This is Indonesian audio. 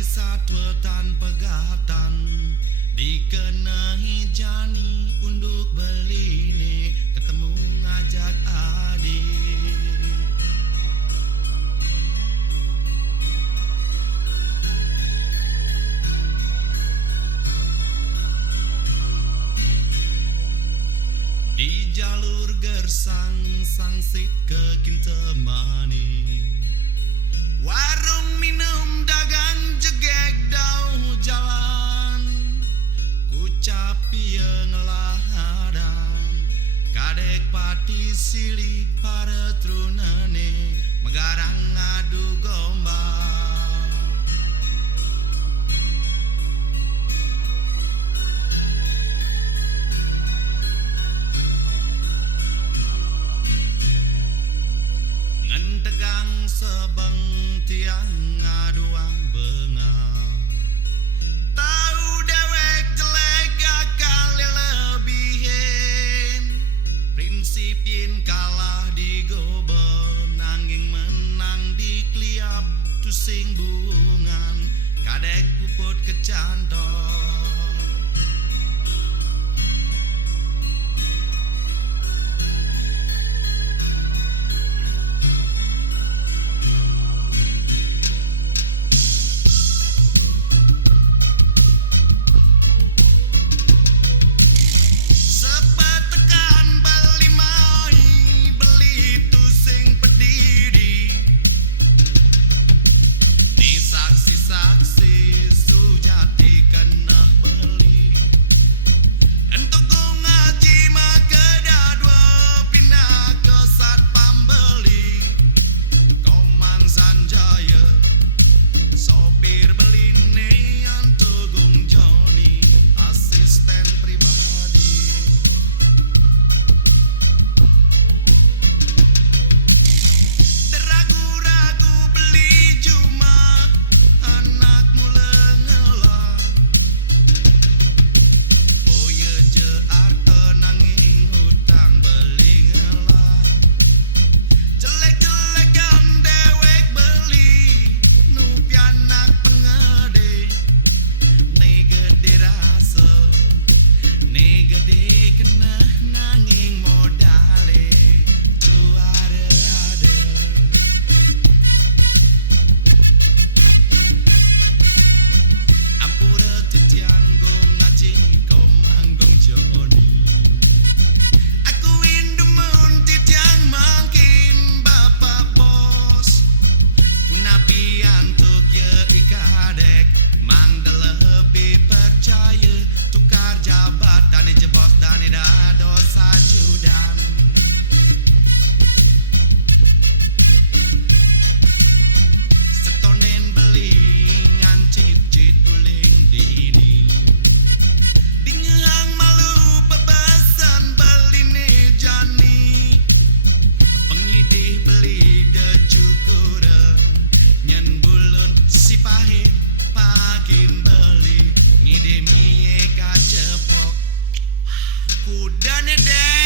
Dari satwa tanpa gatan dikenahi jani unduk beline ketemu ngajak adik. Di jalur gersang sangsit ke Kintemani, warung minum dagang jegek dau jalan, kucapi ngelahadang kadek pati silih para trunane megarang ngadu gombal. Ngentegang sebeng tiang ngaduang bengang, tahu dewek jelek akal lebihin, prinsipin kalah di goben nanging menang di kliap tusing bungan kadek puput kecantol. Saksi sujati kena beli entuk ngaji maka dadwa pindah ke satpam beli Komang Sanjaya sopir beline antugung Joni asisten pribadi. Ragu-ragu beli cuma anak mula ngelah, boya je arta nanging hutang beli ngelah. Jelek-jelekan dewek beli nupi anak pengede, ne gede rasa, ne gede kena nanging modale tu ada-ada. Ampura titianggong ngaji Komanggung Joni, aku indemun titiang mangkin bapak bos, punapi antuk ye ikadek mang lebih percaya tukar jabatan di jebos dan ida dosa judan. Setonen beli ngancit-cit uling dini, dingehang malu bebasan beline jani, pengidih beli de cukura nyen bulun si pahit pakin beli ngide mie kacepok kudane dek